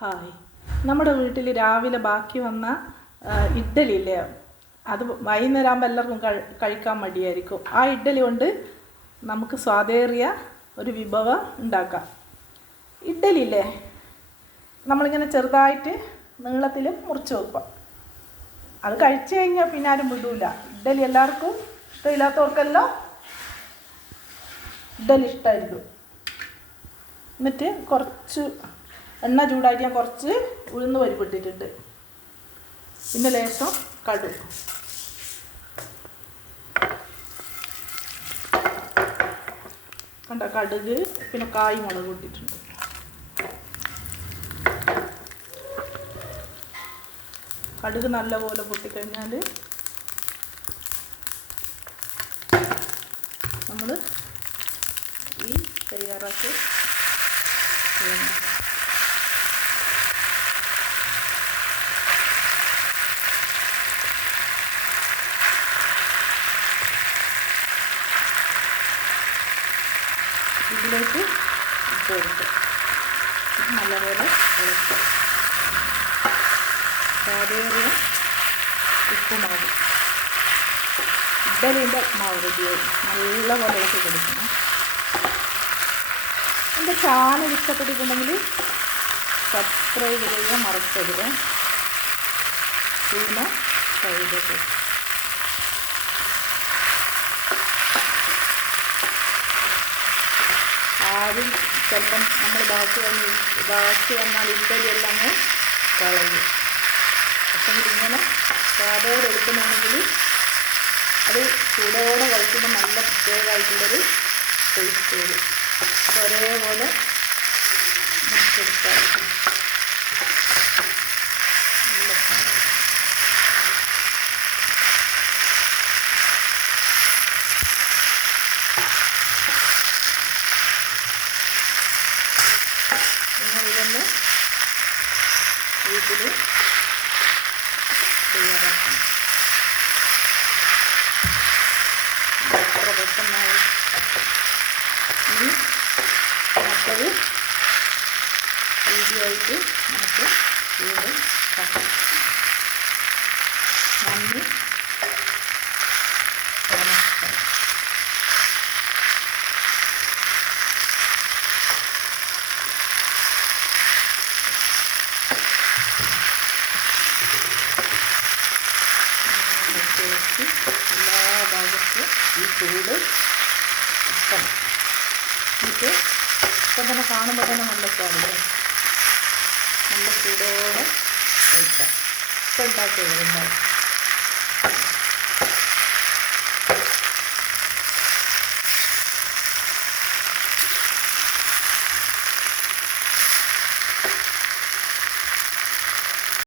Hi. നമ്മുടെ വീട്ടിൽ രാവിലെ ബാക്കി വന്ന ഇഡ്ഡലി ഇല്ലേ അത് വൈകുന്നേരം ആകുമ്പോൾ എല്ലാവർക്കും കഴിക്കാൻ മടിയായിരിക്കും. ആ ഇഡ്ഡലി കൊണ്ട് നമുക്ക് സ്വാദേറിയ ഒരു വിഭവം ഉണ്ടാക്കാം. ഇഡ്ഡലി ഇല്ലേ നമ്മളിങ്ങനെ ചെറുതായിട്ട് നീളത്തിൽ മുറിച്ച് വെക്കാം. അത് കഴിച്ചു കഴിഞ്ഞാൽ പിന്നെ ആരും വിടൂല. ഇഡ്ഡലി എല്ലാവർക്കും ഇഷ്ടമില്ലാത്തവർക്കെല്ലാം ഇഡ്ഡലി ഇഷ്ടമായിരിക്കും എന്നിട്ട് കുറച്ച് എണ്ണ ചൂടായിട്ട് ഞാൻ കുറച്ച് ഉഴുന്ന് പരിപ്പിട്ടിട്ടുണ്ട് പിന്നെ ലേശം കടു കണ്ട കടുക് പിന്നെ കായ് മുളക് കൂട്ടിയിട്ടുണ്ട് കടുക് നല്ലപോലെ പൊട്ടിക്കഴിഞ്ഞാൽ നമ്മൾ ഈ തയ്യാറാക്കി ഇതിലേക്ക് ഇട്ട് കൊടുക്കും നല്ലപോലെ ഇളക്കുക സ്വാദേറിയ ഉപ്പ് ഇഡലിന്റെ മാവ് റെഡിയായി നല്ലപോലെ ഇളക്കി കൊടുക്കണം. എന്റെ ചാനൽ ഇഷ്ടപ്പെട്ടിട്ടുണ്ടെങ്കിൽ സബ്സ്ക്രൈബ് ചെയ്യാൻ മറക്കരുത്. പിന്നെ കഴുകട്ടെ ആദ്യം ചിലപ്പം നമ്മൾ ബാക്കി വന്ന് ബാക്കി വന്നാൽ എല്ലാം അങ്ങ് കളയും അപ്പം ഇങ്ങനെ സ്വാദോടെ എടുക്കുന്നുണ്ടെങ്കിൽ അത് ചൂടോടെ കഴിക്കുമ്പോൾ നല്ല പ്രത്യേകമായിട്ടുള്ളൊരു ടേസ്റ്റ് വരും. അപ്പോൾ ഒരേപോലെ മുറിച്ചെടുത്താൽ వీపులు చేయాలండి పెట్టున్నాయి. మొక్కలు వీడియో అయితే మనకు వీడియో మమ్మీ ഈ ചൂട് ഇഷ്ടം. എന്നിട്ട് ഇപ്പം തന്നെ കാണുമ്പോൾ തന്നെ നല്ല സ്വാദില്ലേ നല്ല ചൂടോടെ കഴിക്കാം. ഇപ്പം ഉണ്ടാക്കിയത് ഉണ്ടാവും